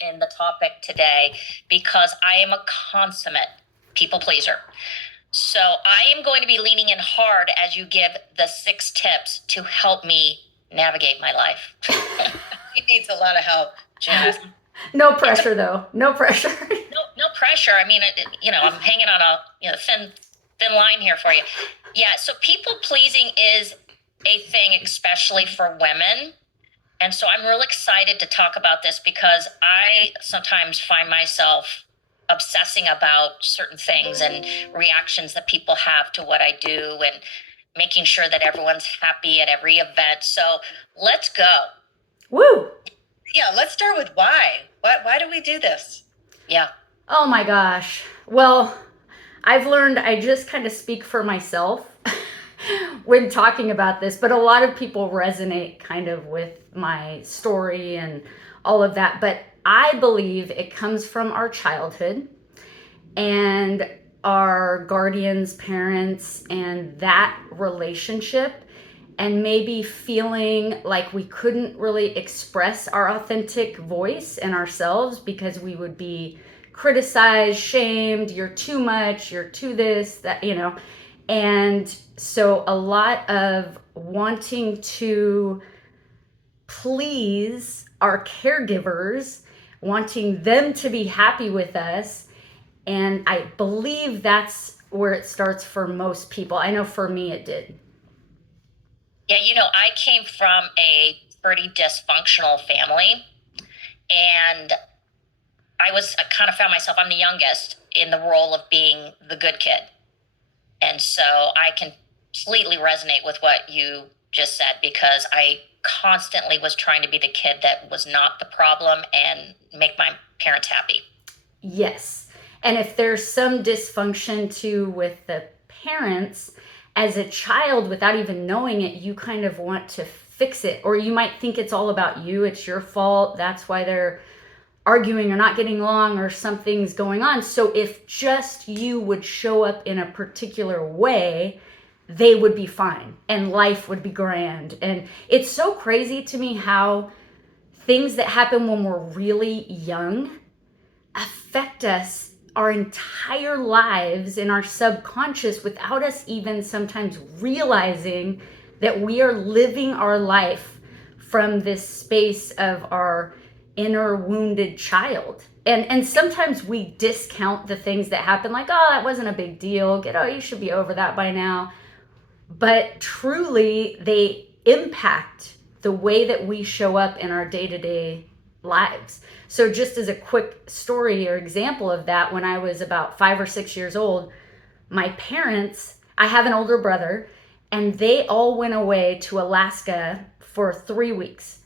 in the topic today because I am a consummate people pleaser. So I am going to be leaning in hard as you give the 6 tips to help me navigate my life. He needs a lot of help, Janice. No pressure, though. No pressure. No pressure. I mean, I'm hanging on a thin line here for you. Yeah. So people pleasing is a thing, especially for women. And so I'm real excited to talk about this because I sometimes find myself obsessing about certain things and reactions that people have to what I do and making sure that everyone's happy at every event. So let's go. Woo! Yeah, let's start with why. Why do we do this? Yeah. Oh my gosh. Well, I've learned I just kind of speak for myself when talking about this, but a lot of people resonate kind of with my story and all of that. But I believe it comes from our childhood and our guardians, parents, and that relationship, and maybe feeling like we couldn't really express our authentic voice and ourselves because we would be criticized, shamed, you're too much, you're too this, that. And so a lot of wanting to please our caregivers, wanting them to be happy with us. And I believe that's where it starts for most people. I know for me it did. Yeah, I came from a pretty dysfunctional family, and I kind of found myself, I'm the youngest, in the role of being the good kid. And so I completely resonate with what you just said because I constantly was trying to be the kid that was not the problem and make my parents happy. Yes. And if there's some dysfunction too with the parents, as a child, without even knowing it, you kind of want to fix it. Or you might think it's all about you, it's your fault. That's why they're arguing or not getting along or something's going on. So if just you would show up in a particular way, they would be fine and life would be grand. And it's so crazy to me how things that happen when we're really young affect us our entire lives in our subconscious without us even sometimes realizing that we are living our life from this space of our inner wounded child. And sometimes we discount the things that happen, like, oh, that wasn't a big deal, you should be over that by now. But truly they impact the way that we show up in our day-to-day lives. So just as a quick story or example of that, when I was about 5 or 6 years old, my parents, I have an older brother, and they all went away to Alaska for 3 weeks.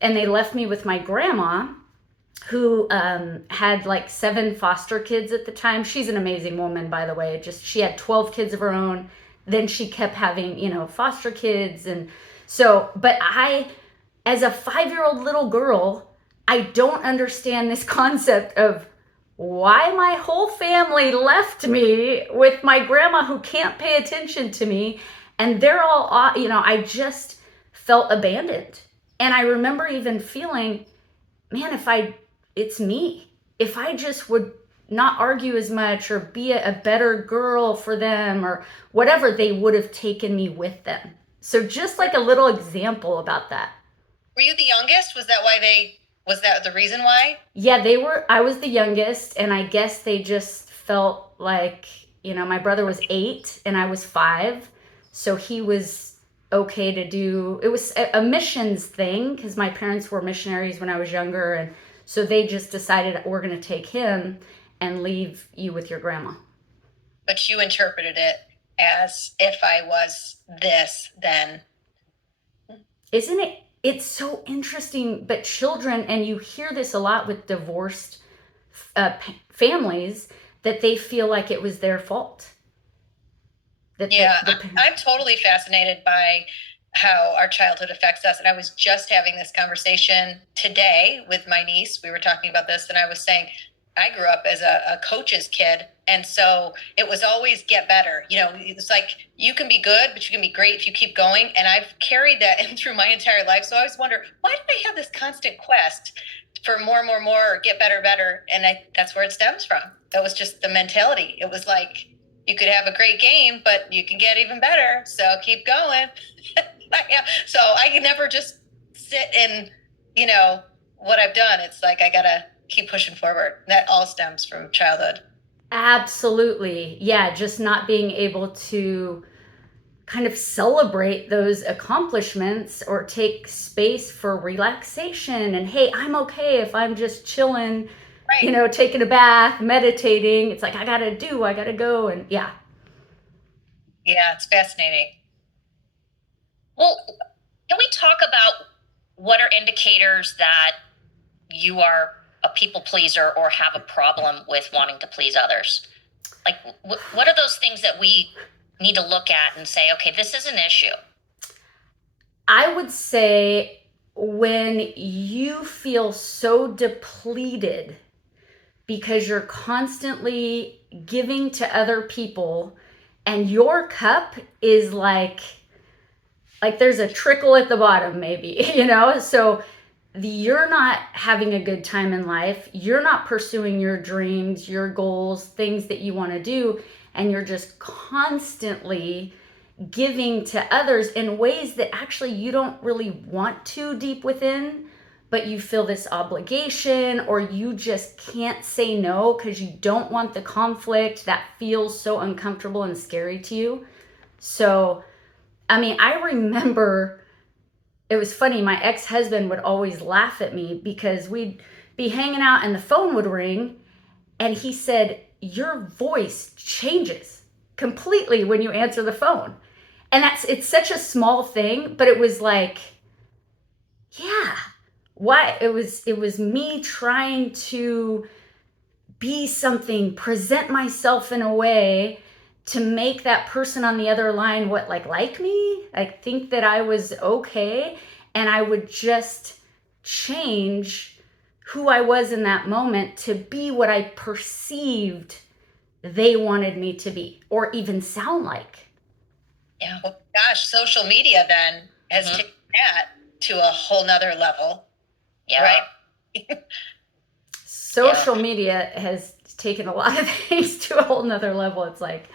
And they left me with my grandma, who had like 7 foster kids at the time. She's an amazing woman, by the way. Just she had 12 kids of her own. Then she kept having, foster kids. And so, but I, as a 5-year-old little girl, I don't understand this concept of why my whole family left me with my grandma who can't pay attention to me. And they're all, I just felt abandoned. And I remember even feeling, man, it's me. If I just would not argue as much or be a better girl for them or whatever, they would have taken me with them. So just like a little example about that. Were you the youngest? Was that the reason why? Yeah, I was the youngest, and I guess they just felt like, my brother was 8 and I was 5. So he was okay to do, it was a missions thing because my parents were missionaries when I was younger. And so they just decided we're going to take him and leave you with your grandma. But you interpreted it as if I was this, then. Isn't it? It's so interesting. But children, and you hear this a lot with divorced families, that they feel like it was their fault. I'm totally fascinated by how our childhood affects us. And I was just having this conversation today with my niece. We were talking about this, and I was saying, I grew up as a coach's kid. And so it was always get better. You know, it's like you can be good, but you can be great if you keep going. And I've carried that in through my entire life. So I always wonder, why do I have this constant quest for more, more, more, or get better, better? And that's where it stems from. That was just the mentality. It was like, you could have a great game, but you can get even better. So keep going. So I can never just sit in, you know, what I've done. It's like, I got to keep pushing forward. That all stems from childhood. Absolutely. Yeah, just not being able to kind of celebrate those accomplishments or take space for relaxation. And hey, I'm okay if I'm just chilling, Right. taking a bath, meditating. It's like, I gotta go. And yeah. Yeah, it's fascinating. Well, can we talk about what are indicators that you are a people pleaser or have a problem with wanting to please others? Like, what are those things that we need to look at and say, okay, this is an issue? I would say when you feel so depleted because you're constantly giving to other people and your cup is like there's a trickle at the bottom maybe, so you're not having a good time in life, you're not pursuing your dreams, your goals, things that you want to do, and you're just constantly giving to others in ways that actually you don't really want to deep within, but you feel this obligation, or you just can't say no because you don't want the conflict that feels so uncomfortable and scary to you. So, I mean, I remember it was funny. My ex-husband would always laugh at me because we'd be hanging out and the phone would ring, and he said, your voice changes completely when you answer the phone. And it's such a small thing, but it was like, yeah, why? It was me trying to be something, present myself in a way to make that person on the other line like me, like think that I was okay, and I would just change who I was in that moment to be what I perceived they wanted me to be or even sound like. Yeah. Well, gosh, social media then has taken that to a whole nother level. Yeah. Right. Social media has taken a lot of things to a whole nother level. It's like,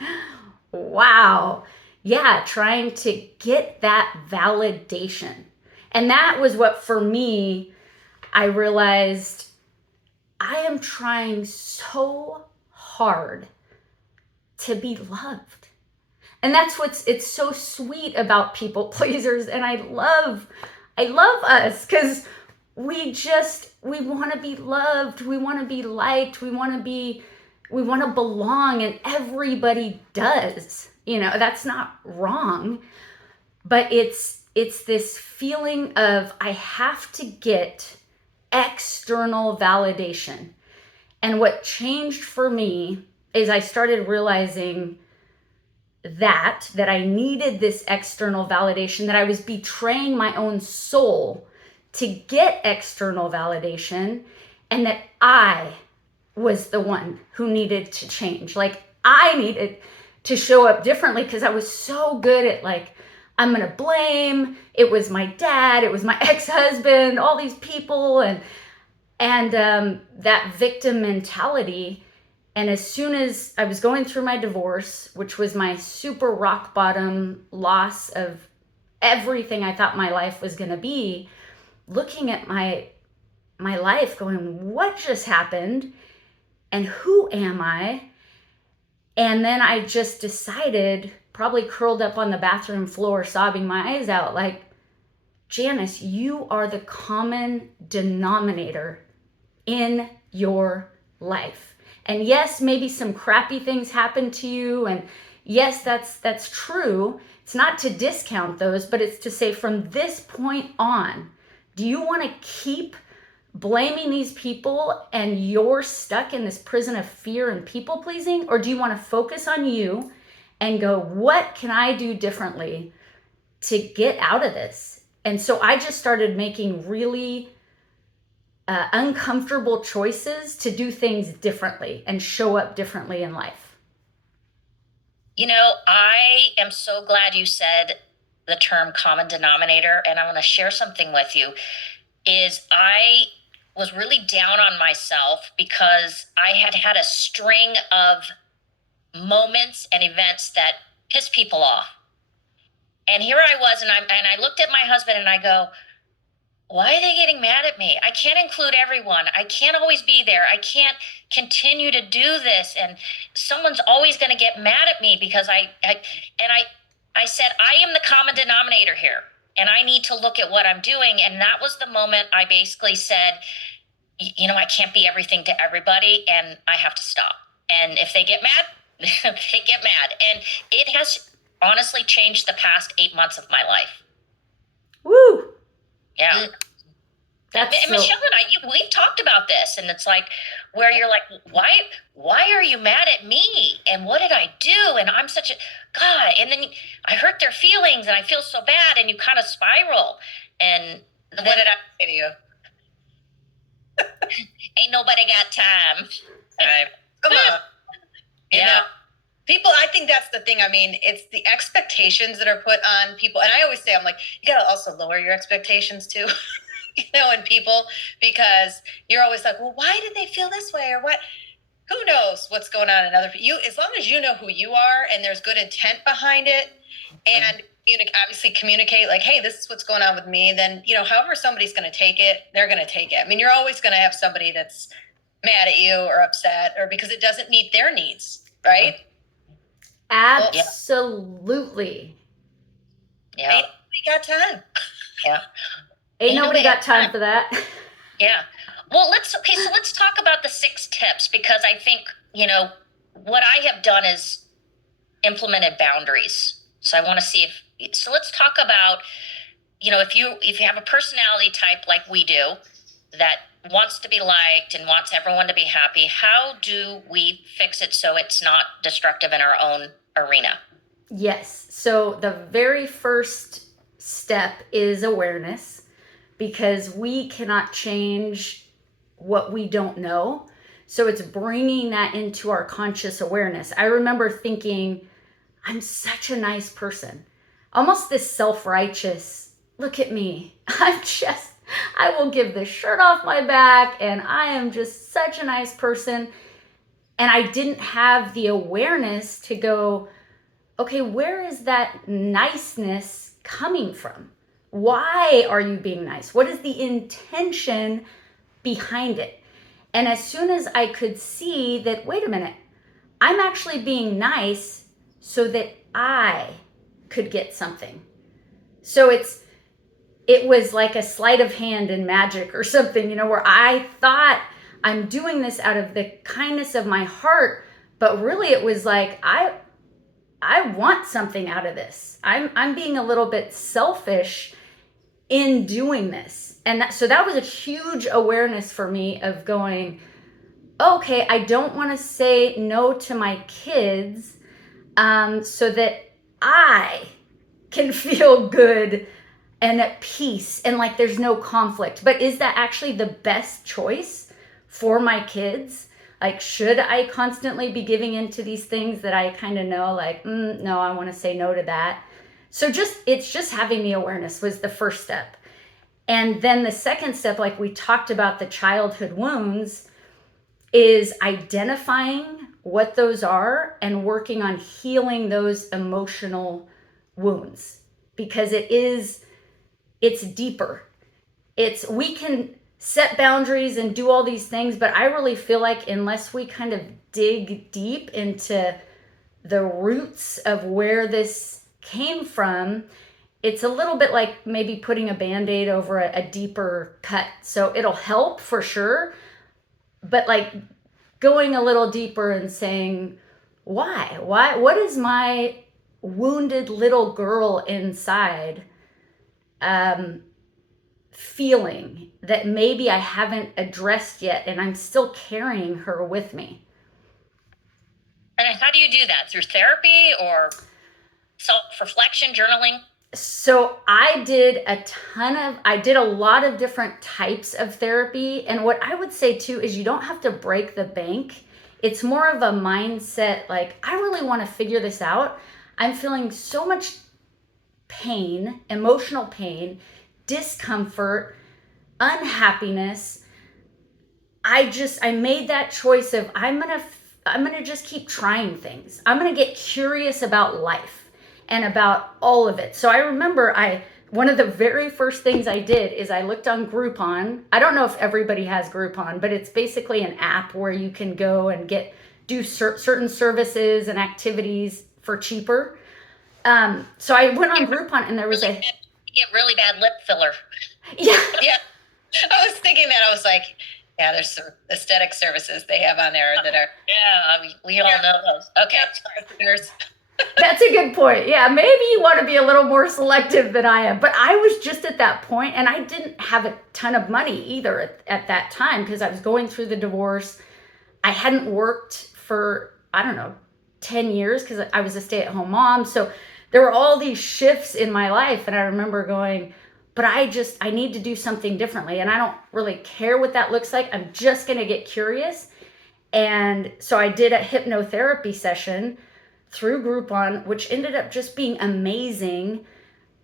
wow. Yeah, trying to get that validation. And that was what, for me, I realized I am trying so hard to be loved. And that's it's so sweet about people pleasers. And I love us because we want to be loved. We want to be liked. We want to belong, and everybody does. That's not wrong. But it's this feeling of I have to get external validation. And what changed for me is I started realizing that I needed this external validation, that I was betraying my own soul to get external validation, and that I was the one who needed to change. Like, I needed to show up differently because I was so good at I'm gonna blame. It was my dad, it was my ex-husband, all these people, and that victim mentality. And as soon as I was going through my divorce, which was my super rock bottom loss of everything I thought my life was gonna be, looking at my life going, what just happened? And who am I? And then I just decided, probably curled up on the bathroom floor, sobbing my eyes out, like, Janice, you are the common denominator in your life. And yes, maybe some crappy things happen to you. And yes, that's true. It's not to discount those, but it's to say from this point on, do you want to keep blaming these people and you're stuck in this prison of fear and people pleasing? Or do you want to focus on you and go, what can I do differently to get out of this? And so I just started making really uncomfortable choices to do things differently and show up differently in life? You know, I am so glad you said the term common denominator, and I want to share something with you. Is I was really down on myself because I had had a string of moments and events that pissed people off. And here I was, and I looked at my husband and I go, why are they getting mad at me? I can't include everyone. I can't always be there. I can't continue to do this, and someone's always going to get mad at me because I said I am the common denominator here, and I need to look at what I'm doing. And that was the moment I basically said, you know, I can't be everything to everybody, and I have to stop. And if they get mad, they get mad. And it has honestly changed the past 8 months of my life. Woo! Yeah. That's And Michelle and I, we've talked about this, and it's like where you're like, why are you mad at me? And what did I do? And I'm such a God. And then I hurt their feelings, and I feel so bad, and you kind of spiral. And what did I say to you? Ain't nobody got time. Come on. You Yeah. know, people, I think that's the thing. I mean, it's the expectations that are put on people. And I always say, I'm like, you got to also lower your expectations too, you know, in people, because you're always like, well, why did they feel this way or what? Who knows what's going on in other people? You, as long as you know who you are and there's good intent behind it, and you obviously communicate like, hey, this is what's going on with me, then, you know, however somebody's going to take it, they're going to take it. I mean, you're always going to have somebody that's mad at you or upset or because it doesn't meet their needs, right? Absolutely. Yeah. Ain't nobody got time. Ain't nobody got time for that. Yeah. Well, so let's talk about the 6 tips, because I think, you know, what I have done is implemented boundaries. So I want to see so let's talk about, you know, if you have a personality type like we do that wants to be liked and wants everyone to be happy, how do we fix it so it's not destructive in our own arena? Yes. So the very first step is awareness, because we cannot change what we don't know. So it's bringing that into our conscious awareness. I remember thinking, I'm such a nice person. Almost this self-righteous, look at me. I will give the shirt off my back, and I am just such a nice person. And I didn't have the awareness to go, okay, where is that niceness coming from? Why are you being nice? What is the intention behind it? And as soon as I could see that, wait a minute, I'm actually being nice so that I could get something. So it was like a sleight of hand in magic or something, you know, where I thought I'm doing this out of the kindness of my heart, but really it was like I want something out of this. I'm being a little bit selfish in doing this. And so that was a huge awareness for me of going, okay, I don't want to say no to my kids so that I can feel good and at peace and like there's no conflict. But is that actually the best choice for my kids? Like, should I constantly be giving into these things that I kind of know, like, no, I want to say no to that. So it's just having the awareness was the first step. And then the second step, like we talked about the childhood wounds, is identifying what those are and working on healing those emotional wounds, because it's deeper. We can set boundaries and do all these things, but I really feel like unless we kind of dig deep into the roots of where this came from, it's a little bit like maybe putting a Band-Aid over a deeper cut. So it'll help for sure, but like going a little deeper and saying, why, what is my wounded little girl inside feeling that maybe I haven't addressed yet, and I'm still carrying her with me. And how do you do that? Through therapy or self-reflection, journaling? So I did a lot of different types of therapy. And what I would say too is you don't have to break the bank. It's more of a mindset like, I really want to figure this out. I'm feeling so much pain, emotional pain, discomfort, unhappiness. I made that choice of I'm going to just keep trying things. I'm going to get curious about life and about all of it. So I remember one of the very first things I did is I looked on Groupon. I don't know if everybody has Groupon, but it's basically an app where you can go and do certain services and activities for cheaper. So I went on Groupon and there was You get really bad lip filler. yeah. Yeah. I was thinking that. I was like, yeah, there's some aesthetic services they have on there that are. Yeah, we all know those. Okay. There's. That's a good point. Yeah, maybe you want to be a little more selective than I am. But I was just at that point, and I didn't have a ton of money either at that time because I was going through the divorce. I hadn't worked for, I don't know, 10 years because I was a stay-at-home mom. So there were all these shifts in my life, and I remember going, but I need to do something differently, and I don't really care what that looks like. I'm just going to get curious. And so I did a hypnotherapy session through Groupon, which ended up just being amazing,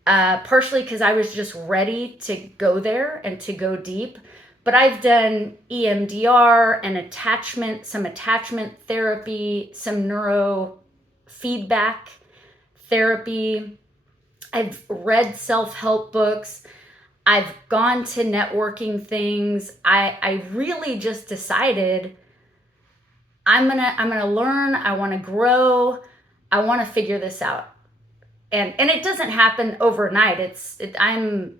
partially because I was just ready to go there and to go deep. But I've done EMDR and some attachment therapy, some neurofeedback therapy. I've read self-help books. I've gone to networking things. I really just decided I'm gonna learn. I want to grow. I want to figure this out. And it doesn't happen overnight. I'm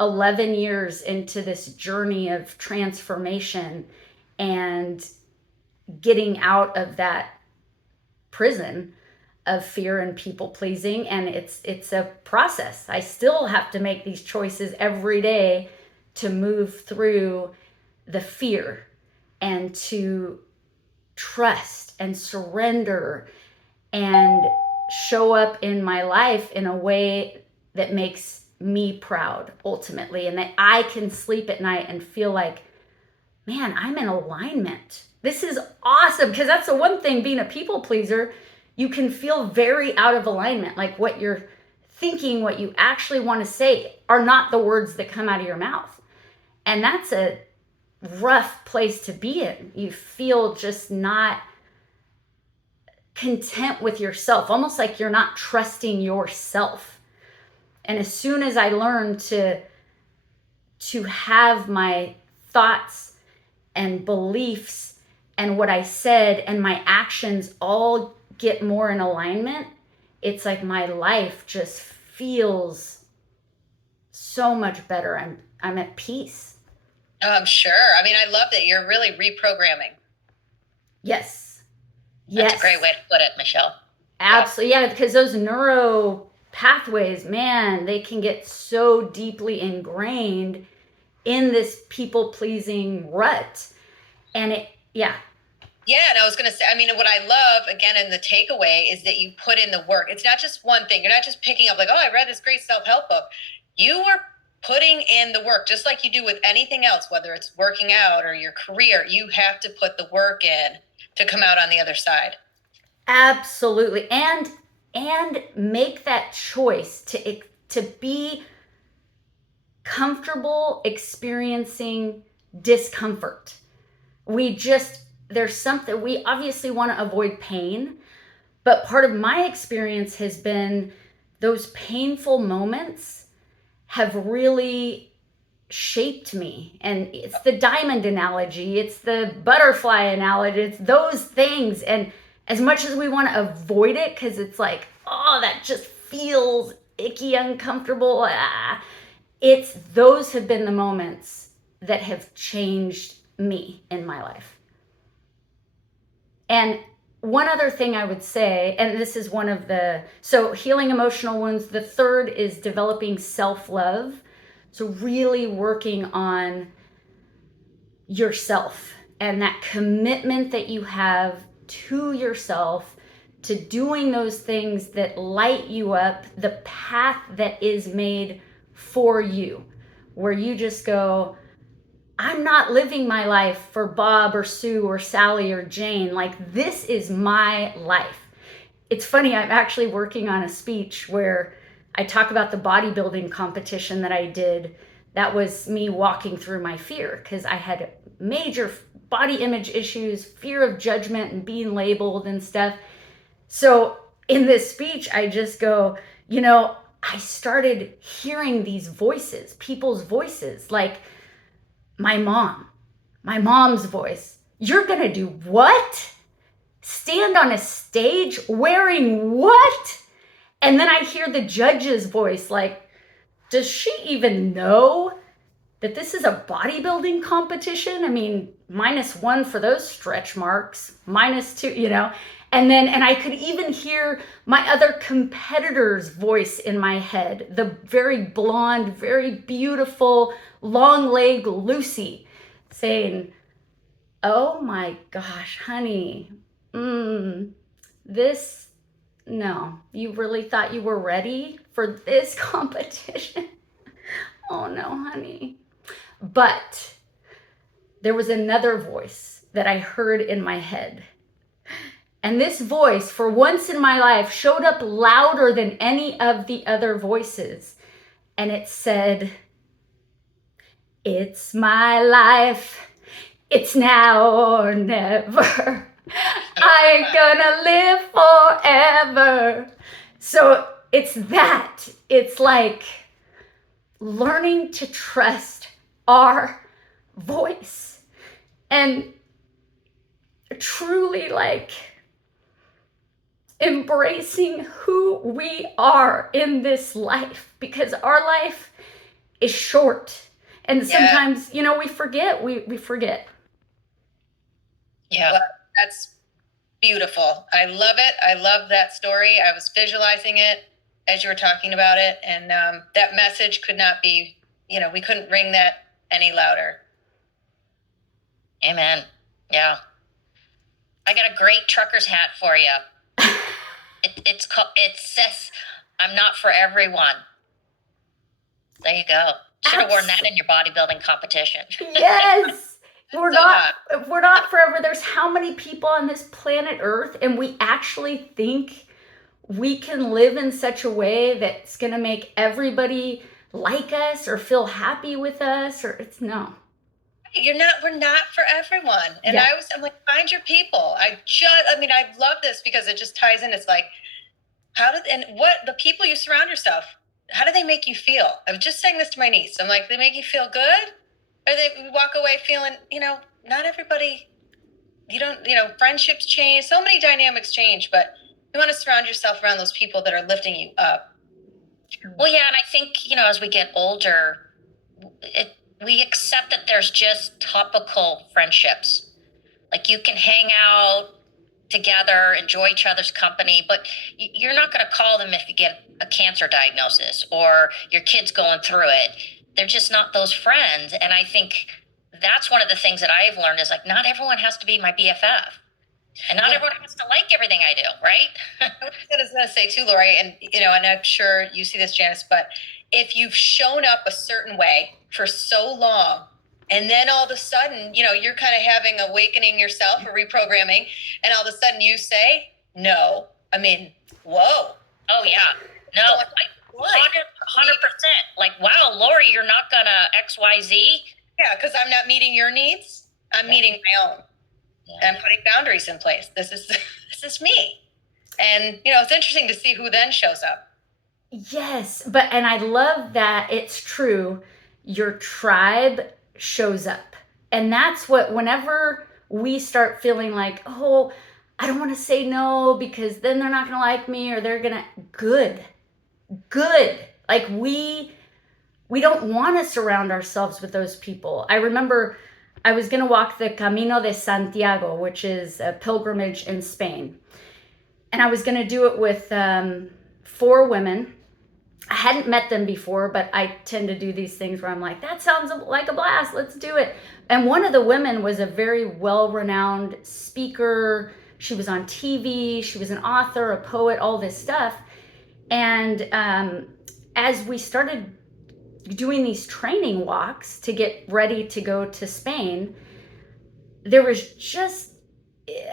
11 years into this journey of transformation and getting out of that prison of fear and people pleasing, and it's a process. I still have to make these choices every day to move through the fear and to trust and surrender and show up in my life in a way that makes me proud ultimately, and that I can sleep at night and feel like, man, I'm in alignment. This is awesome. Because that's the one thing, being a people pleaser, you can feel very out of alignment. Like what you're thinking, what you actually want to say are not the words that come out of your mouth. And that's a rough place to be in. You feel just not content with yourself, almost like you're not trusting yourself. And as soon as I learned to have my thoughts and beliefs and what I said and my actions all get more in alignment, it's like my life just feels so much better. I'm at peace. Oh, I'm sure. I mean, I love that you're really reprogramming. Yes. That's a great way to put it, Michelle. Absolutely. Yeah, because those neuro pathways, man, they can get so deeply ingrained in this people-pleasing rut. And yeah, and I was going to say, I mean, what I love, again, in the takeaway is that you put in the work. It's not just one thing. You're not just picking up like, oh, I read this great self-help book. You are putting in the work, just like you do with anything else, whether it's working out or your career. You have to put the work in to come out on the other side. Absolutely. And make that choice to be comfortable experiencing discomfort. There's something, we obviously want to avoid pain, but part of my experience has been those painful moments have really shaped me. And it's the diamond analogy, it's the butterfly analogy, it's those things. And as much as we want to avoid it because it's like, oh, that just feels icky, uncomfortable, those have been the moments that have changed me in my life. And one other thing I would say, and this is so healing emotional wounds, the third is developing self-love. So really working on yourself and that commitment that you have to yourself to doing those things that light you up, the path that is made for you, where you just go, I'm not living my life for Bob or Sue or Sally or Jane. Like, this is my life. It's funny, I'm actually working on a speech where I talk about the bodybuilding competition that I did. That was me walking through my fear, because I had major body image issues, fear of judgment and being labeled and stuff. So in this speech, I just go, I started hearing these voices, people's voices, like my mom's voice. You're going to do what? Stand on a stage wearing what? And then I hear the judge's voice, like, does she even know that this is a bodybuilding competition? I mean, -1 for those stretch marks, -2, And I could even hear my other competitor's voice in my head, the very blonde, very beautiful, long leg Lucy, saying, oh my gosh, honey, no, you really thought you were ready for this competition? Oh no, honey. But there was another voice that I heard in my head. And this voice, for once in my life, showed up louder than any of the other voices. And it said, it's my life. It's now or never. I ain't gonna live forever. So it's that. It's like learning to trust our voice and truly like embracing who we are in this life, because our life is short. And sometimes, we forget, we forget. Yeah. Well, that's beautiful. I love it. I love that story. I was visualizing it as you were talking about it. And that message could not be, we couldn't ring that any louder. Amen. Yeah. I got a great trucker's hat for you. It says, I'm not for everyone. There you go. Should have worn that in your bodybuilding competition. Yes. We're not forever. There's how many people on this planet Earth, and we actually think we can live in such a way that's going to make everybody like us or feel happy with us, or it's no. We're not for everyone. And I'm like, find your people. I love this because it just ties in. It's like, what the people you surround yourself, how do they make you feel? I was just saying this to my niece. I'm like, they make you feel good? Or they walk away feeling, not everybody, friendships change, so many dynamics change, but you want to surround yourself around those people that are lifting you up. Well, yeah, and I think, as we get older, we accept that there's just topical friendships. Like, you can hang out together, enjoy each other's company, but you're not going to call them if you get a cancer diagnosis or your kid's going through it. They're just not those friends. And I think that's one of the things that I've learned is like, not everyone has to be my BFF. And not everyone has to like everything I do, right? I was going to say too, Lori, and I'm sure you see this, Janice, but if you've shown up a certain way for so long, and then all of a sudden, you're kind of having awakening yourself or reprogramming, and all of a sudden you say, no, whoa. Oh, yeah. No, like 100%. Like, wow, Lori, you're not going to XYZ? Yeah, because I'm not meeting your needs. I'm meeting my own. Yeah. And I'm putting boundaries in place. This is me. And, it's interesting to see who then shows up. Yes, and I love that it's true. Your tribe shows up. And that's what, whenever we start feeling like, oh, I don't want to say no because then they're not going to like me or they're going to, good. Like we don't want to surround ourselves with those people. I remember I was going to walk the Camino de Santiago, which is a pilgrimage in Spain. And I was going to do it with 4 women. I hadn't met them before, but I tend to do these things where I'm like, that sounds like a blast. Let's do it. And one of the women was a very well-renowned speaker, She was on TV. She was an author, a poet, all this stuff. And as we started doing these training walks to get ready to go to Spain, there was just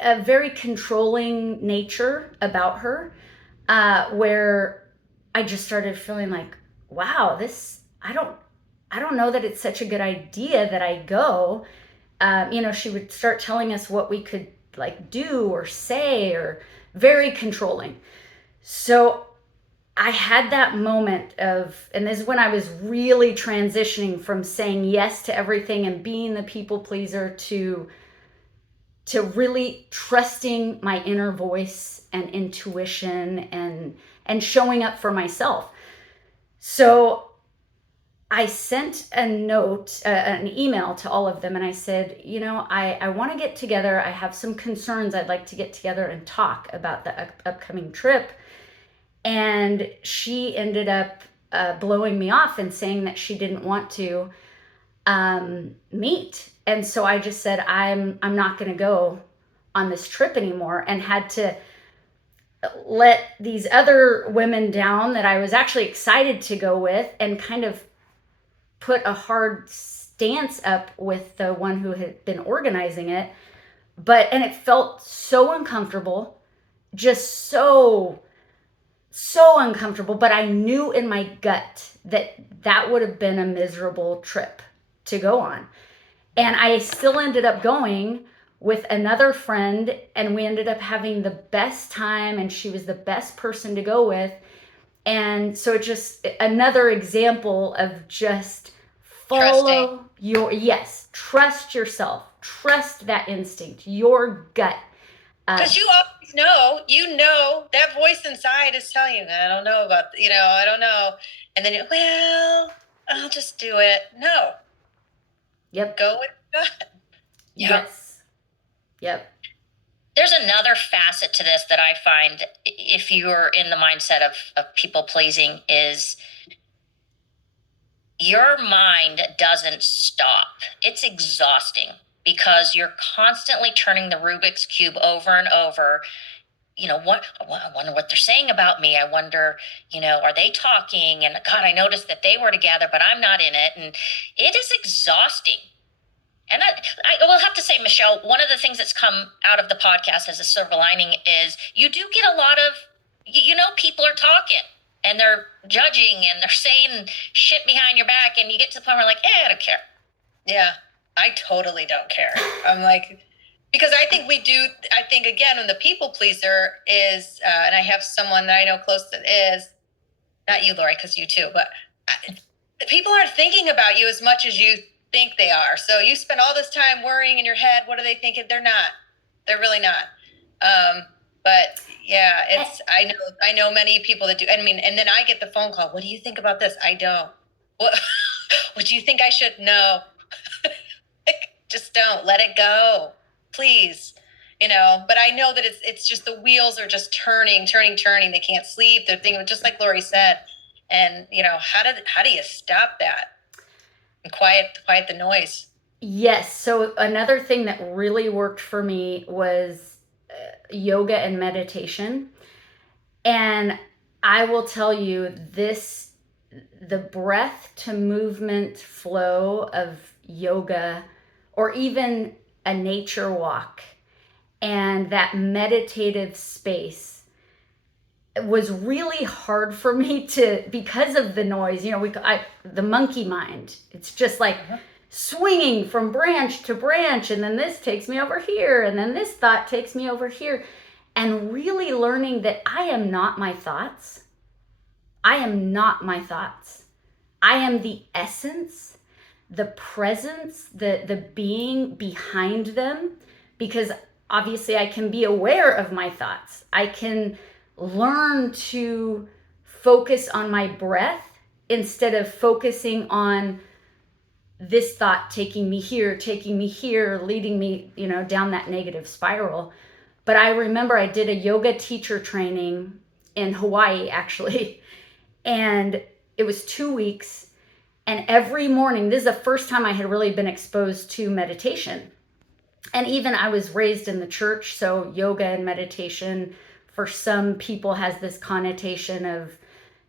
a very controlling nature about her, where I just started feeling like, wow, this, I don't know that it's such a good idea that I go. She would start telling us what we could like do or say, or very controlling. So I had that moment of, and this is when I was really transitioning from saying yes to everything and being the people pleaser to really trusting my inner voice and intuition and showing up for myself. So I sent a note, an email to all of them, and I said, I want to get together. I have some concerns. I'd like to get together and talk about the upcoming trip. And she ended up blowing me off and saying that she didn't want to meet. And so I just said, I'm not going to go on this trip anymore, and had to let these other women down that I was actually excited to go with, and kind of put a hard stance up with the one who had been organizing it. And it felt so uncomfortable, just so uncomfortable. But I knew in my gut that would have been a miserable trip to go on. And I still ended up going with another friend, and we ended up having the best time, and she was the best person to go with. And so it just another example of just follow trust yourself, trust that instinct, your gut. Because you always know that voice inside is telling you, I don't know about, I don't know. And then I'll just do it. No. Yep. Go with God. Yes. Yep. There's another facet to this that I find, if you're in the mindset of people pleasing, is your mind doesn't stop. It's exhausting because you're constantly turning the Rubik's Cube over and over. I wonder what they're saying about me. I wonder, are they talking? And God, I noticed that they were together, but I'm not in it. And it is exhausting. And I will have to say, Michelle, one of the things that's come out of the podcast as a silver lining is you do get a lot of, people are talking and they're judging and they're saying shit behind your back, and you get to the point where you're like, I don't care. Yeah, I totally don't care. I'm like, because I think again, when the people pleaser is, and I have someone that I know close that is, not you, Lori, because you too, but the people aren't thinking about you as much as you think they are. So you spend all this time worrying in your head, what are they thinking? They're not. They're really not. But yeah, I know many people that do. I mean, and then I get the phone call. What do you think about this? I don't. What do you think I should know? Just don't. Let it go, please. But I know that it's just the wheels are just turning. They can't sleep. They're thinking, just like Lori said. And how do you stop that and quiet the noise? Yes. So another thing that really worked for me was yoga and meditation. And I will tell you the breath to movement flow of yoga, or even a nature walk, and that meditative space was really hard for me because of the noise. The monkey mind, it's just like swinging from branch to branch, and then this takes me over here, and then this thought takes me over here, and really learning that I am not my thoughts. I am not my thoughts. I am the essence, the presence, the being behind them, because obviously I can be aware of my thoughts. I can learn to focus on my breath instead of focusing on this thought taking me here, leading me, down that negative spiral. But I remember I did a yoga teacher training in Hawaii, actually, and it was 2 weeks. And every morning, this is the first time I had really been exposed to meditation. And even I was raised in the church, so yoga and meditation for some people has this connotation of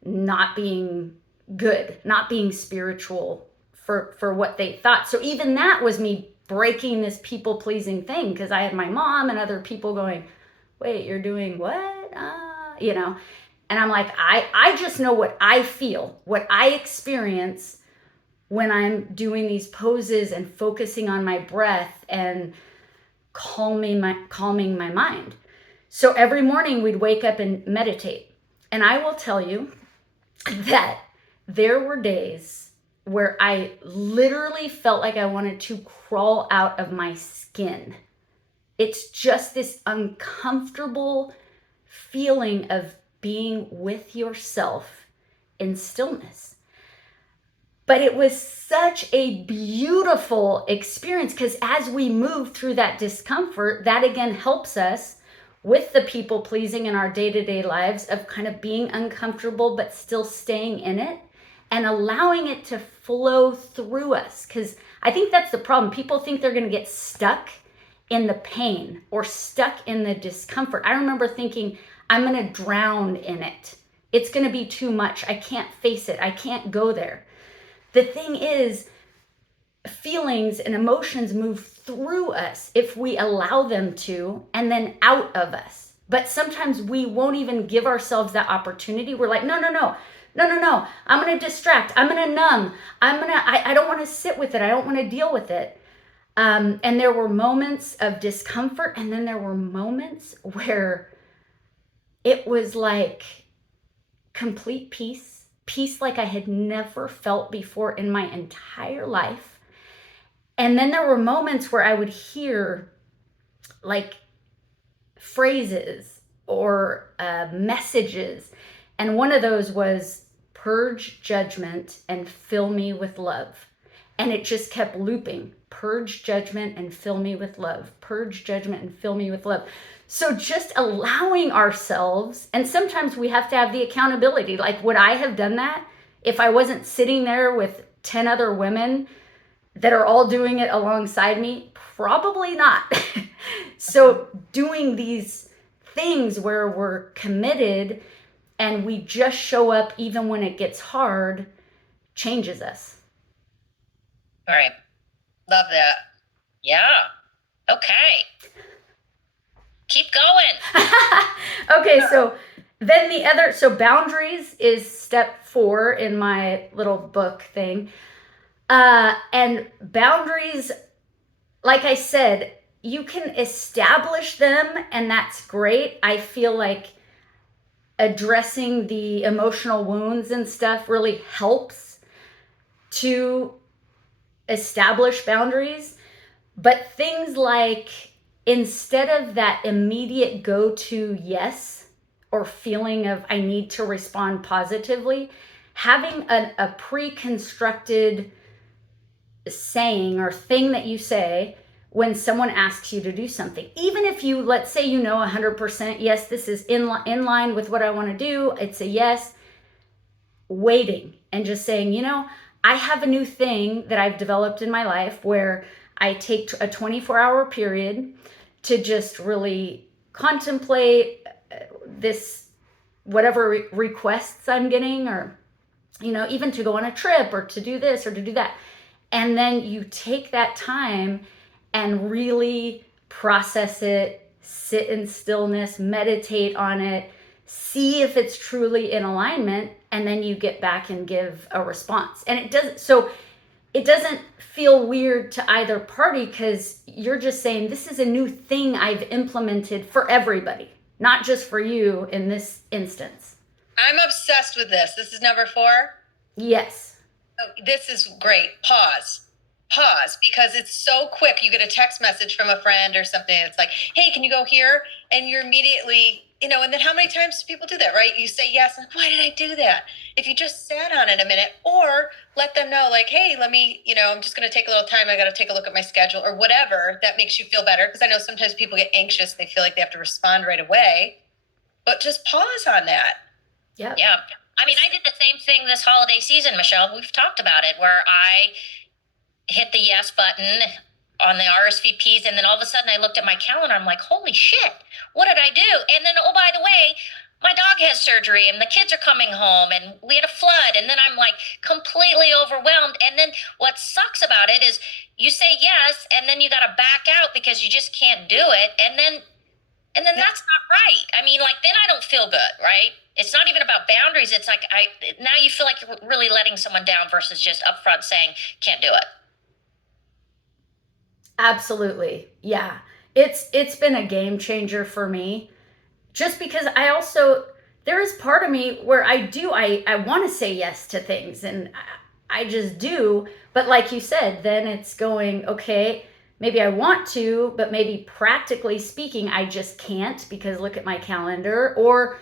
not being good, not being spiritual for what they thought. So even that was me breaking this people pleasing thing, because I had my mom and other people going, wait, you're doing what? You know? And I'm like, I just know what I feel, what I experience when I'm doing these poses and focusing on my breath and calming my mind. So every morning we'd wake up and meditate. And I will tell you that there were days where I literally felt like I wanted to crawl out of my skin. It's just this uncomfortable feeling of being with yourself in stillness. But it was such a beautiful experience, because as we move through that discomfort, that again helps us with the people pleasing in our day-to-day lives of kind of being uncomfortable but still staying in it and allowing it to flow through us. Because I think that's the problem. People think they're going to get stuck in the pain or stuck in the discomfort. I remember thinking, I'm going to drown in it. It's going to be too much. I can't face it. I can't go there. The thing is, feelings and emotions move through us if we allow them to, and then out of us. But sometimes we won't even give ourselves that opportunity. We're like, no. I'm going to distract. I'm going to numb. I don't want to sit with it. I don't want to deal with it. And there were moments of discomfort, and then there were moments where it was like complete peace like I had never felt before in my entire life. And then there were moments where I would hear like phrases or messages. And one of those was, purge judgment and fill me with love. And it just kept looping. Purge judgment and fill me with love. Purge judgment and fill me with love. So just allowing ourselves, and sometimes we have to have the accountability. Like, would I have done that if I wasn't sitting there with 10 other women that are all doing it alongside me? Probably not. So doing these things where we're committed and we just show up even when it gets hard changes us. All right. Love that. Yeah. Okay. Keep going. Okay, so then so boundaries is step 4 in my little book thing. And boundaries, like I said, you can establish them, and that's great. I feel like addressing the emotional wounds and stuff really helps to establish boundaries. But things like, instead of that immediate go-to yes or feeling of I need to respond positively, having a pre-constructed saying or thing that you say when someone asks you to do something. Even if you, let's say, 100%, yes, this is in line with what I want to do, it's a yes, waiting and just saying, I have a new thing that I've developed in my life where I take a 24-hour period to just really contemplate this, whatever requests I'm getting, or, even to go on a trip or to do this or to do that. And then you take that time and really process it, sit in stillness, meditate on it, see if it's truly in alignment, and then you get back and give a response. And it doesn't feel weird to either party, because you're just saying, this is a new thing I've implemented for everybody, not just for you in this instance. I'm obsessed with this. This is number 4. Yes. Oh, this is great. Pause, because it's so quick. You get a text message from a friend or something. It's like, hey, can you go here? And you're immediately, and then how many times do people do that, right? You say yes. And why did I do that? If you just sat on it a minute, or let them know, like, hey, let me, I'm just going to take a little time. I got to take a look at my schedule or whatever that makes you feel better. Because I know sometimes people get anxious. They feel like they have to respond right away, but just pause on that. Yep. Yeah. I mean, I did the same thing this holiday season, Michelle. We've talked about it, where I hit the yes button on the RSVPs, and then all of a sudden I looked at my calendar. I'm like, holy shit, what did I do? And then, oh, by the way, my dog has surgery and the kids are coming home and we had a flood. And then I'm like completely overwhelmed. And then what sucks about it is you say yes, and then you got to back out because you just can't do it. And then that's not right. I mean, like, then I don't feel good, right? It's not even about boundaries. It's like now you feel like you're really letting someone down versus just upfront saying, can't do it. Absolutely. Yeah. It's been a game changer for me. Just because there is part of me where I want to say yes to things, and I just do. But like you said, then it's going, okay, maybe I want to, but maybe practically speaking, I just can't because look at my calendar. Or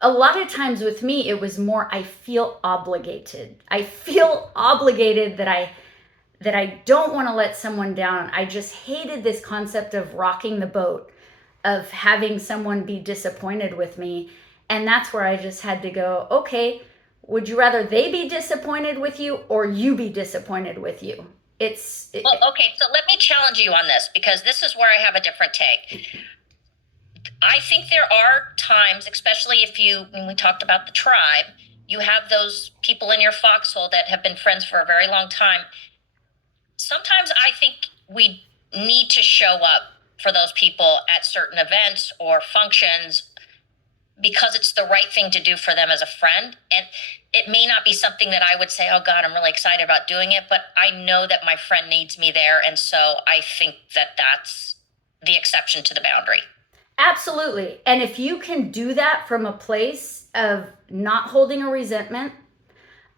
a lot of times with me, it was more, I feel obligated. I feel obligated that I don't want to let someone down. I just hated this concept of rocking the boat, of having someone be disappointed with me. And that's where I just had to go, okay, would you rather they be disappointed with you or you be disappointed with you? Well, okay, so let me challenge you on this, because this is where I have a different take. I think there are times, especially when we talked about the tribe, you have those people in your foxhole that have been friends for a very long time. Sometimes I think we need to show up for those people at certain events or functions because it's the right thing to do for them as a friend. And it may not be something that I would say, oh God, I'm really excited about doing it, but I know that my friend needs me there. And so I think that that's the exception to the boundary. Absolutely. And if you can do that from a place of not holding a resentment,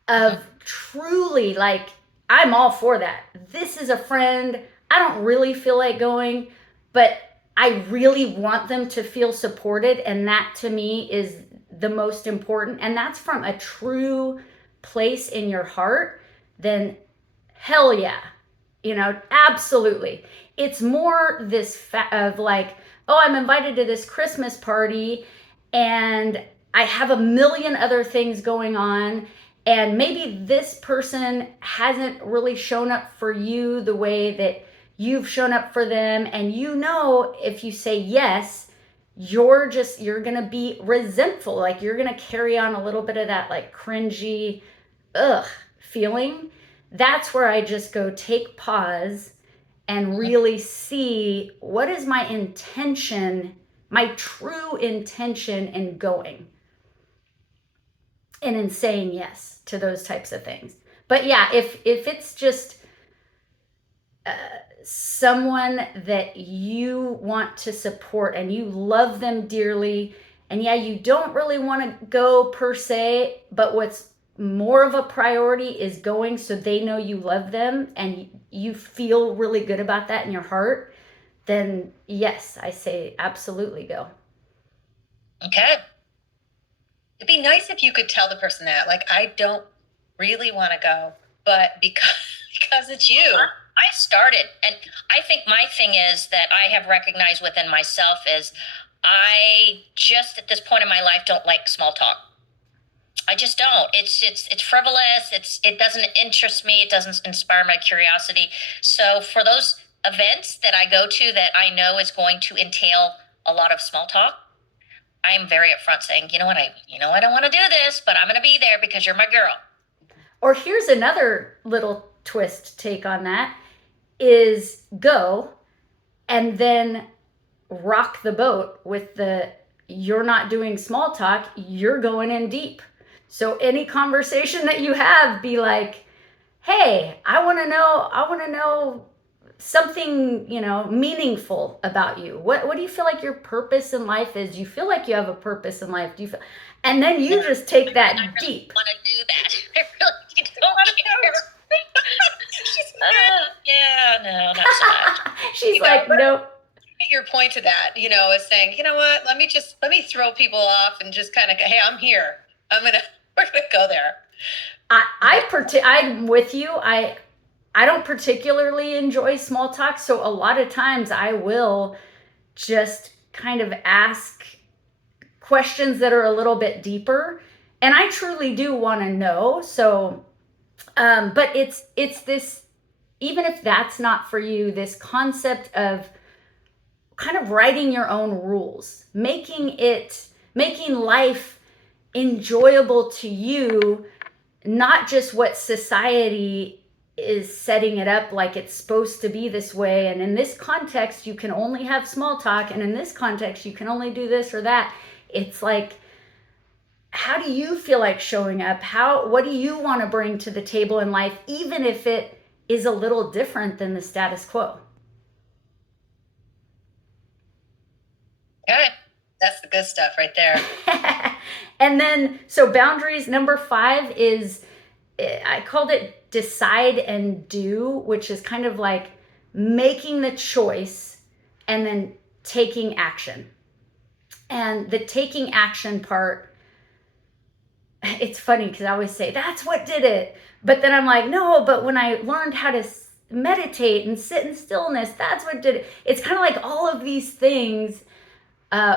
of truly like, I'm all for that. This is a friend. I don't really feel like going, but I really want them to feel supported. And that to me is the most important. And that's from a true place in your heart. Then hell yeah, absolutely. It's more this of like, oh, I'm invited to this Christmas party and I have a million other things going on. And maybe this person hasn't really shown up for you the way that you've shown up for them. And if you say yes, you're going to be resentful. Like you're going to carry on a little bit of that like cringy, feeling. That's where I just go take pause and really see what is my intention, my true intention in going and in saying yes to those types of things. But yeah, if it's just someone that you want to support and you love them dearly, and yeah, you don't really want to go per se, but what's more of a priority is going so they know you love them and you feel really good about that in your heart, then yes, I say absolutely go. Okay. It'd be nice if you could tell the person that, like, I don't really want to go, but because it's you. I started, and I think my thing is that I have recognized within myself is I just at this point in my life don't like small talk. I just don't. It's frivolous. It doesn't interest me. It doesn't inspire my curiosity. So for those events that I go to that I know is going to entail a lot of small talk, I am very upfront saying, I don't want to do this, but I'm going to be there because you're my girl. Or here's another little twist take on that is go and then rock the boat with you're not doing small talk, you're going in deep. So any conversation that you have, be like, hey, I want to know something, meaningful about you. What do you feel like your purpose in life is? Do you feel like you have a purpose in life? And then you just take that deep. I want to do that. I really don't care. No, not so much. She's like, nope. Your point to that, is saying, you know what, let me throw people off and just kind of, hey, I'm here. We're gonna go there. I'm with you. I don't particularly enjoy small talk, so a lot of times I will just kind of ask questions that are a little bit deeper, and I truly do want to know. So, but it's this even if that's not for you, this concept of kind of writing your own rules, making life enjoyable to you, not just what society is setting it up like it's supposed to be this way. And in this context, you can only have small talk. And in this context, you can only do this or that. It's like, how do you feel like showing up? What do you want to bring to the table in life, even if it is a little different than the status quo? Okay. That's the good stuff right there. And then, so boundaries, number 5 is, I called it decide and do, which is kind of like making the choice and then taking action. And the taking action part, it's funny because I always say, that's what did it. But then I'm like, no, but when I learned how to meditate and sit in stillness, that's what did it. It's kind of like all of these things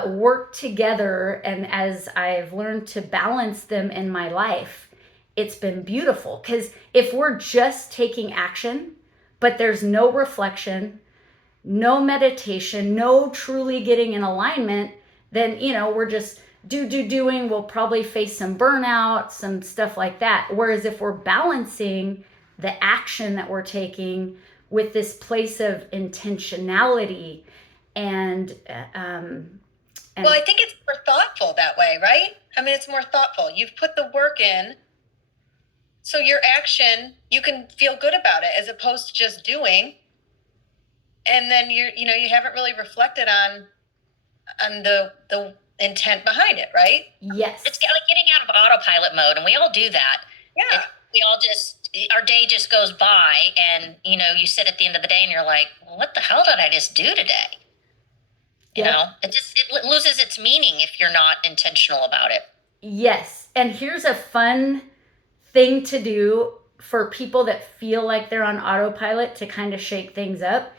work together. And as I've learned to balance them in my life, it's been beautiful. Because if we're just taking action, but there's no reflection, no meditation, no truly getting in alignment, then, we're just doing, we'll probably face some burnout, some stuff like that. Whereas if we're balancing the action that we're taking with this place of intentionality and well, I think it's more thoughtful that way, right? I mean, it's more thoughtful. You've put the work in, so your action, you can feel good about it as opposed to just doing. And then you haven't really reflected on the intent behind it, right? Yes. It's like getting out of autopilot mode, and we all do that. Yeah. We all our day just goes by, and you sit at the end of the day and you're like, well, what the hell did I just do today? It loses its meaning if you're not intentional about it. Yes. And here's a fun thing to do for people that feel like they're on autopilot to kind of shake things up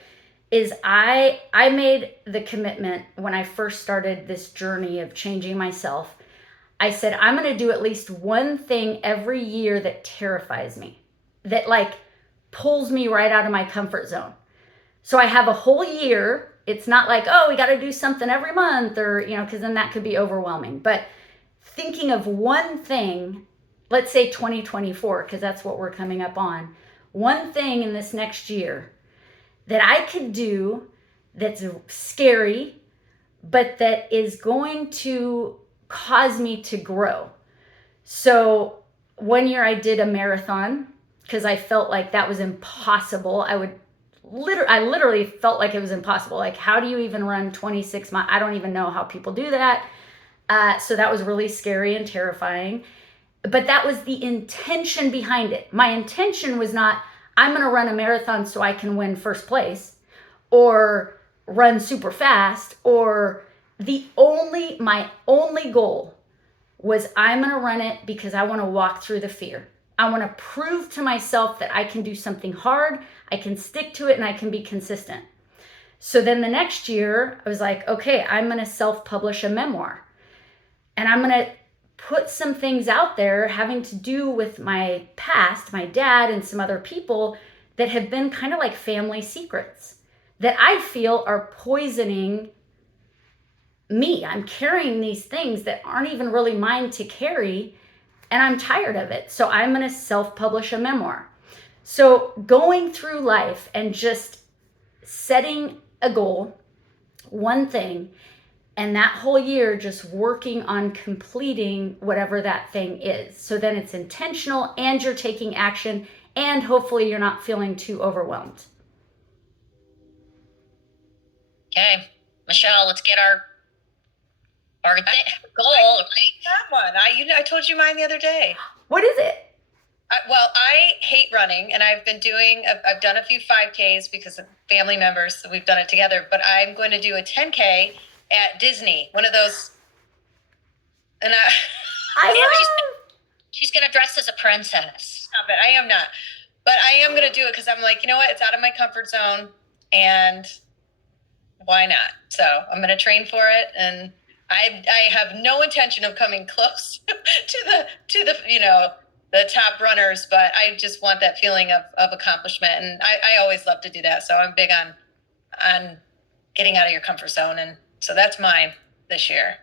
is I made the commitment when I first started this journey of changing myself. I said, I'm going to do at least one thing every year that terrifies me, that like pulls me right out of my comfort zone. So I have a whole year. It's not like, oh, we got to do something every month or, because then that could be overwhelming. But thinking of one thing, let's say 2024, because that's what we're coming up on, one thing in this next year that I could do that's scary, but that is going to cause me to grow. So one year I did a marathon because I felt like that was impossible. I literally felt like it was impossible. Like, how do you even run 26 miles? I don't even know how people do that. So that was really scary and terrifying. But that was the intention behind it. My intention was not, I'm going to run a marathon so I can win first place or run super fast, or my only goal was I'm going to run it because I want to walk through the fear. I want to prove to myself that I can do something hard, I can stick to it, and I can be consistent. So then the next year, I was like, okay, I'm going to self-publish a memoir. And I'm going to put some things out there having to do with my past, my dad, and some other people that have been kind of like family secrets that I feel are poisoning me. I'm carrying these things that aren't even really mine to carry, and I'm tired of it. So I'm going to self-publish a memoir. So going through life and just setting a goal, one thing, and that whole year just working on completing whatever that thing is. So then it's intentional and you're taking action, and hopefully you're not feeling too overwhelmed. Okay, Michelle, let's get our goal, right? That one. I told you mine the other day. What is it? I hate running, and I've done a few 5Ks because of family members, so we've done it together, but I'm going to do a 10K at Disney, one of those. And she's going to dress as a princess. Stop it. I am not. But I am going to do it because I'm like, you know what? It's out of my comfort zone, and why not? So I'm going to train for it, and I have no intention of coming close to the the top runners, but I just want that feeling of accomplishment. And I always love to do that. So I'm big on getting out of your comfort zone. And so that's mine this year.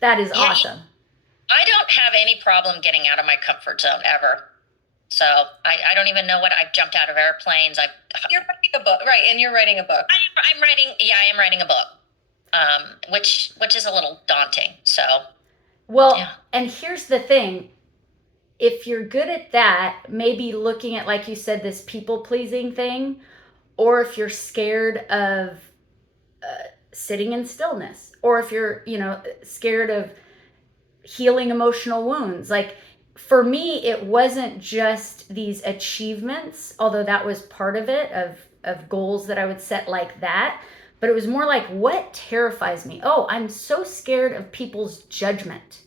That is Yeah. awesome. I don't have any problem getting out of my comfort zone ever. So I don't even know what I've jumped out of airplanes. You're writing a book, right? And you're writing a book. I'm writing. Yeah, I am writing a book, which is a little daunting. So Well, Yeah. and here's the thing. If you're good at that, maybe looking at, like you said, this people pleasing thing, or if you're scared of sitting in stillness, or if you're, scared of healing emotional wounds. Like for me, it wasn't just these achievements, although that was part of it, of goals that I would set like that. But it was more like, what terrifies me? Oh, I'm so scared of people's judgment.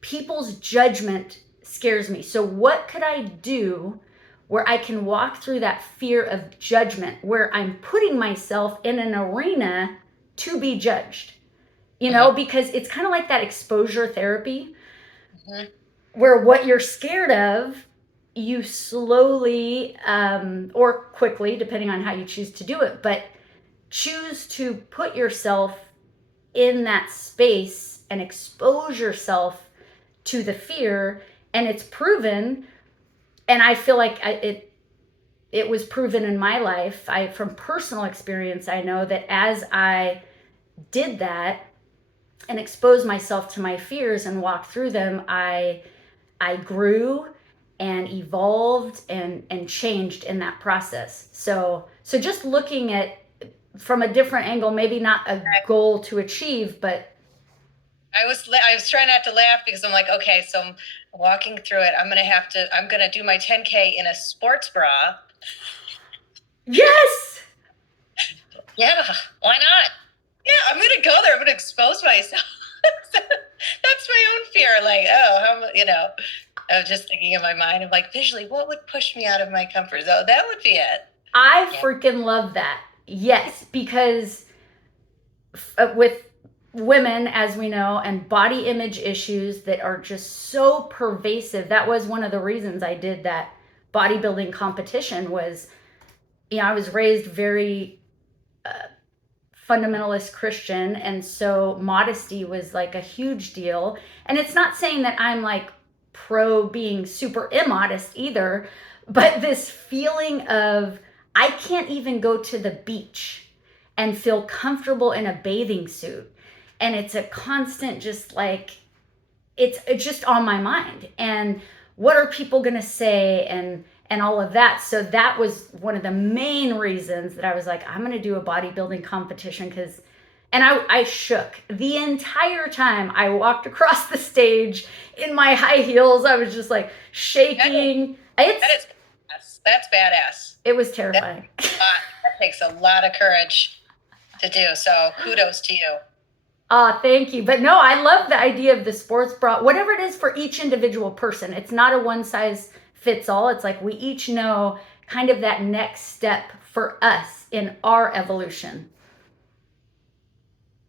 People's judgment scares me. So what could I do where I can walk through that fear of judgment, where I'm putting myself in an arena to be judged? Because it's kind of like that exposure therapy, where what you're scared of, you slowly or quickly, depending on how you choose to do it, but choose to put yourself in that space and expose yourself to the fear. And it's proven, and I feel like it was proven in my life. From personal experience, I know that as I did that and exposed myself to my fears and walked through them, I grew and evolved and changed in that process. So just looking at from a different angle, maybe not a goal to achieve, but I was trying not to laugh because I'm like, okay, so I'm walking through it. I'm gonna do my 10K in a sports bra. yes, Yeah, why not? Yeah, I'm gonna go there. I'm gonna expose myself. That's my own fear. Like, I was just thinking in my mind, I'm like, visually, what would push me out of my comfort zone? That would be it. I Yeah. freaking love that. Yes, because with women, as we know, and body image issues that are just so pervasive, that was one of the reasons I did that bodybuilding competition. Was, I was raised very fundamentalist Christian, and so modesty was like a huge deal. And it's not saying that I'm like pro being super immodest either, but this feeling of I can't even go to the beach and feel comfortable in a bathing suit. And it's a constant, just like, it's just on my mind. And what are people going to say? And all of that. So that was one of the main reasons that I was like, I'm going to do a bodybuilding competition. And I shook the entire time I walked across the stage in my high heels. I was just like shaking. That's badass. It was terrifying. That takes a lot of courage to do. So kudos to you. Thank you. But no, I love the idea of the sports bra, whatever it is for each individual person. It's not a one size fits all. It's like we each know kind of that next step for us in our evolution.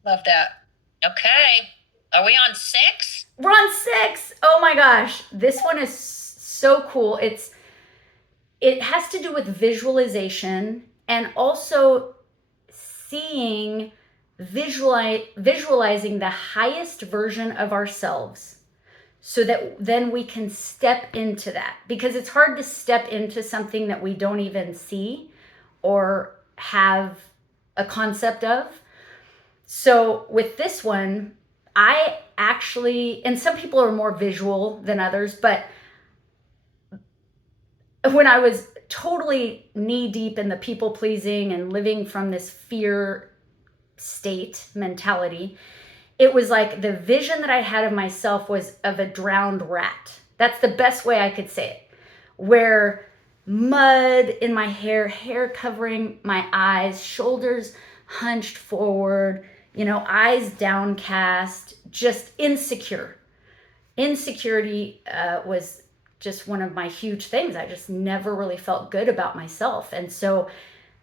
Love that. Okay. Are we on 6? We're on 6. Oh my gosh. This one is so cool. It has to do with visualization and also visualizing the highest version of ourselves, so that then we can step into that, because it's hard to step into something that we don't even see or have a concept of. So with this one, I actually, and some people are more visual than others, but when I was totally knee deep in the people pleasing and living from this fear state mentality, it was like the vision that I had of myself was of a drowned rat. That's the best way I could say it. Where mud in my hair covering my eyes, shoulders hunched forward, eyes downcast, just insecure. Insecurity was just one of my huge things. I just never really felt good about myself. And so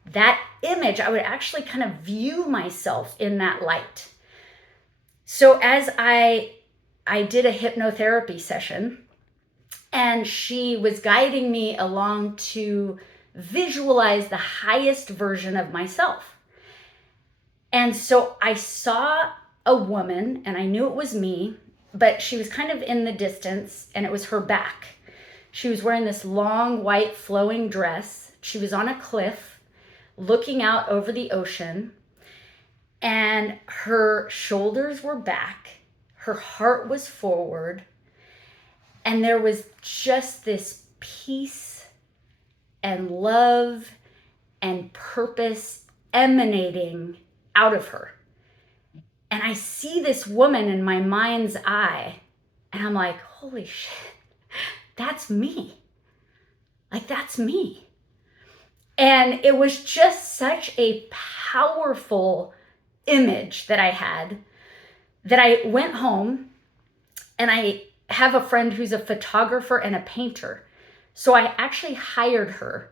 that image, I would actually kind of view myself in that light. So as I did a hypnotherapy session, And she was guiding me along to visualize the highest version of myself. And so I saw a woman, and I knew it was me, but she was kind of in the distance, and it was her back. She was wearing this long white flowing dress. She was on a cliff looking out over the ocean, and her shoulders were back. Her heart was forward, and there was just this peace and love and purpose emanating out of her. And I see this woman in my mind's eye, and I'm like, holy shit, that's me. Like, that's me. And it was just such a powerful image that I had that I went home, and I have a friend who's a photographer and a painter. So I actually hired her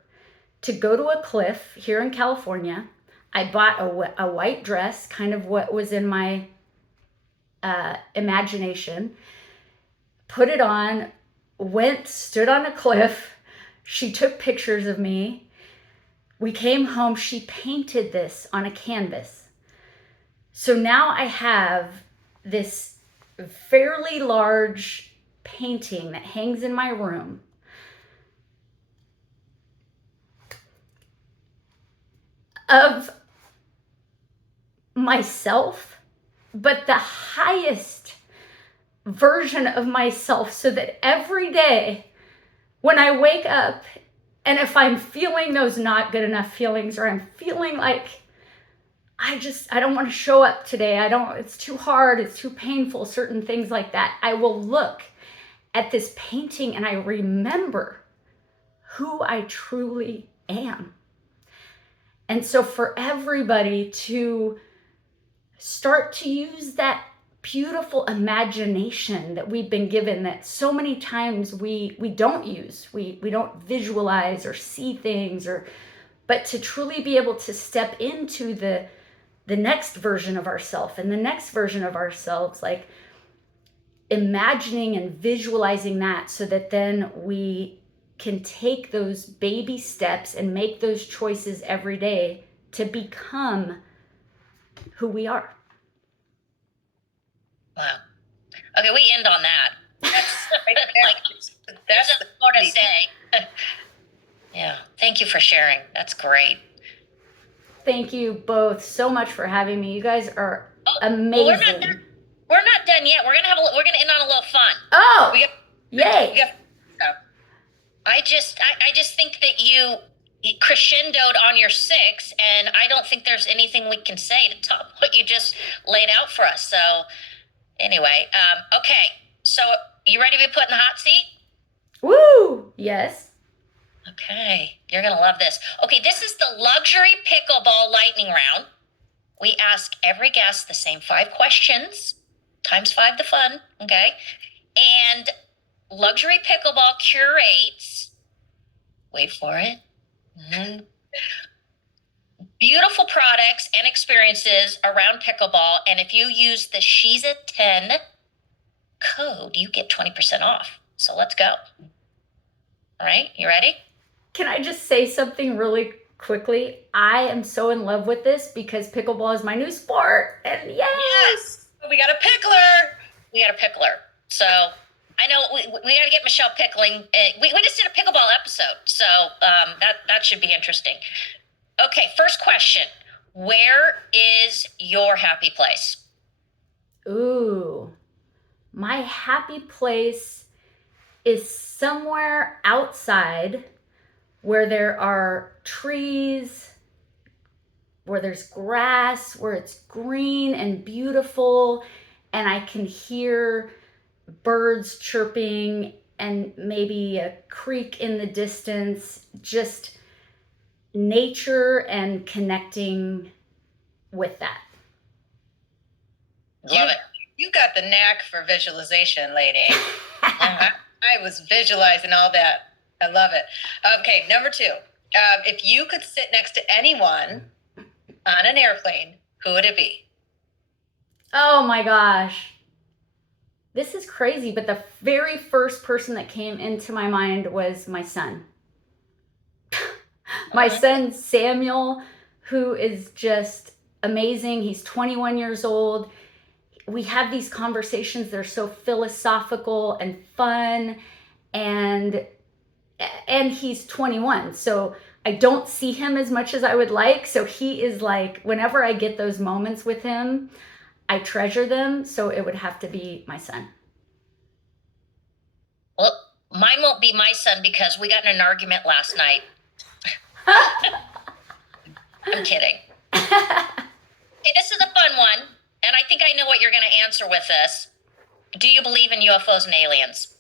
to go to a cliff here in California. I bought a white dress, kind of what was in my imagination, put it on, stood on a cliff. She took pictures of me. We came home. She painted this on a canvas. So now I have this fairly large painting that hangs in my room of myself, but the highest version of myself, so that every day when I wake up, and if I'm feeling those not good enough feelings, or I'm feeling like I don't want to show up today, it's too hard, it's too painful, certain things like that, I will look at this painting and I remember who I truly am. And so for everybody to start to use that beautiful imagination that we've been given, that so many times we don't use, we don't visualize or see things, but to truly be able to step into the next version of ourselves and the next version of ourselves, like imagining and visualizing that, so that then we can take those baby steps and make those choices every day to become who we are. Wow. Okay, we end on that. That's more to say. Yeah. Thank you for sharing. That's great. Thank you both so much for having me. You guys are amazing. Well, we're not done yet. We're gonna end on a little fun. Oh, yay! I just think that you crescendoed on your 6, and I don't think there's anything we can say to top what you just laid out for us. So anyway, okay. So you ready to be put in the hot seat? Woo! Yes. Okay, you're gonna love this. Okay, this is the luxury pickleball lightning round. We ask every guest the same 5 questions, times 5 the fun, okay? And Luxury Pickleball curates, wait for it, beautiful products and experiences around pickleball. And if you use the She's a 10 code, you get 20% off. So let's go. All right, you ready? Can I just say something really quickly? I am so in love with this because pickleball is my new sport. And Yes, we got a pickler. So I know we got to get Michelle pickling. We just did a pickleball episode, so that should be interesting. Okay, first question. Where is your happy place? Ooh, my happy place is somewhere outside where there are trees, where there's grass, where it's green and beautiful, and I can hear birds chirping and maybe a creek in the distance, just nature and connecting with that. Love it. You got the knack for visualization, lady. I was visualizing all that. I love it. Okay, number 2. If you could sit next to anyone on an airplane, who would it be? Oh my gosh. this is crazy, but the very first person that came into my mind was my son. My son Samuel, who is just amazing. He's 21 years old. We have these conversations that are so philosophical and fun, and he's 21. So I don't see him as much as I would like. So he is like, whenever I get those moments with him, I treasure them. So it would have to be my son. Well, mine won't be my son because we got in an argument last night. I'm kidding. Okay, this is a fun one, and I think I know what you're going to answer with this. Do you believe in UFOs and aliens?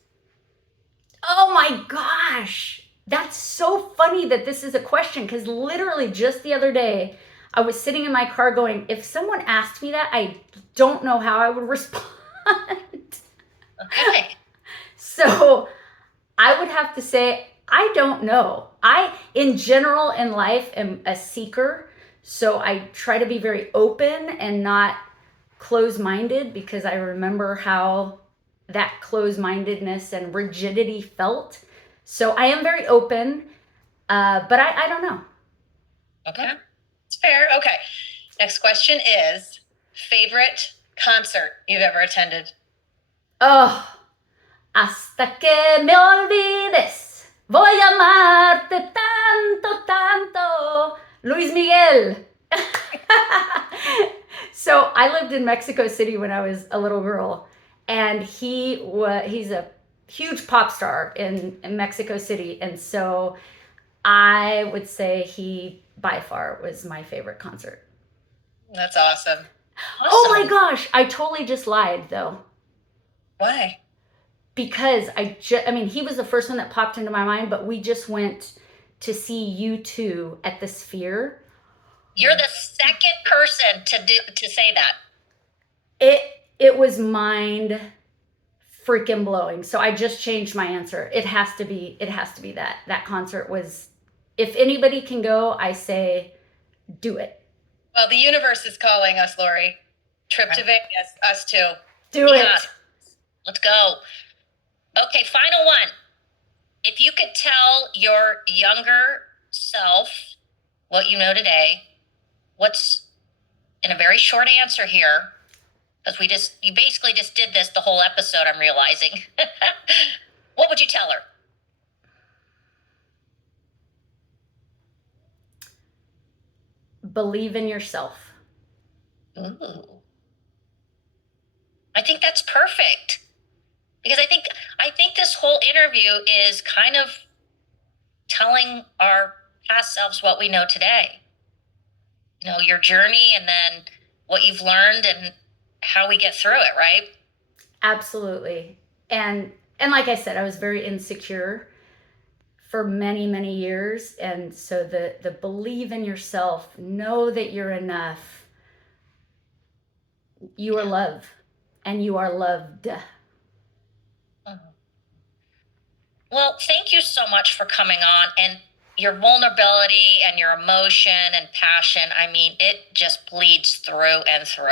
Oh my gosh. That's so funny that this is a question, because literally just the other day, I was sitting in my car going, if someone asked me that, I don't know how I would respond. Okay. So I would have to say, I don't know. I, in general in life, am a seeker. So I try to be very open and not closed-minded, because I remember how that closed-mindedness and rigidity felt. So I am very open, but I don't know. Okay. It's fair. Okay. Next question is favorite concert you've ever attended? Oh, hasta que me olvides, voy a amarte tanto, tanto. Luis Miguel. So I lived in Mexico City when I was a little girl, and he's a huge pop star in Mexico City, and so I would say he by far was my favorite concert. That's awesome. Oh my gosh, I totally just lied though. Why? Because I mean, he was the first one that popped into my mind, but we just went to see U2 at the Sphere. You're the second person to say that. It was mind freaking blowing. So I just changed my answer. It has to be that. That concert was, if anybody can go, I say do it. Well, the universe is calling us, Lori. Trip to Vegas, us too. Do Yeah. it. Let's go. Okay, final one. If you could tell your younger self what you know today, what's, in a very short answer here, because you basically just did this the whole episode, I'm realizing. What would you tell her? Believe in yourself. Ooh. I think that's perfect. Because I think this whole interview is kind of telling our past selves what we know today. You know, your journey, and then what you've learned and how we get through it, right? Absolutely. And like I said, I was very insecure for many, many years. And so the believe in yourself, know that you're enough. You are loved, and you are loved. Well, thank you so much for coming on, and your vulnerability and your emotion and passion. I mean, it just bleeds through and through.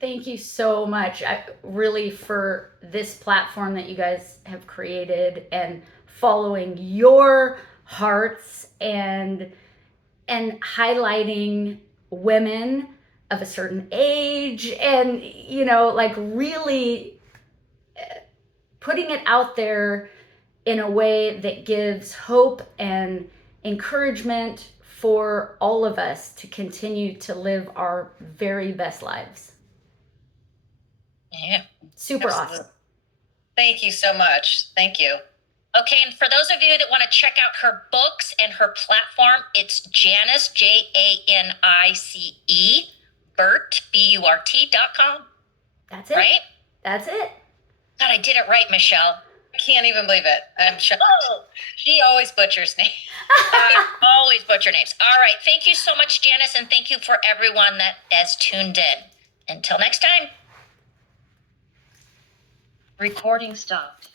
Thank you so much. Really, for this platform that you guys have created, and following your hearts, and highlighting women of a certain age, and like really putting it out there in a way that gives hope and encouragement for all of us to continue to live our very best lives. Yeah. Super Absolutely. awesome. Thank you so much. Thank you. Okay, and for those of you that want to check out her books and her platform, it's Janice, Janice, Burt, BURT.com. That's it. Right? That's it. God, I did it right, Michelle. I can't even believe it. I'm shocked. Oh, She always butchers names. I always butcher names. All right. Thank you so much, Janice, and thank you for everyone that has tuned in. Until next time. Recording stopped.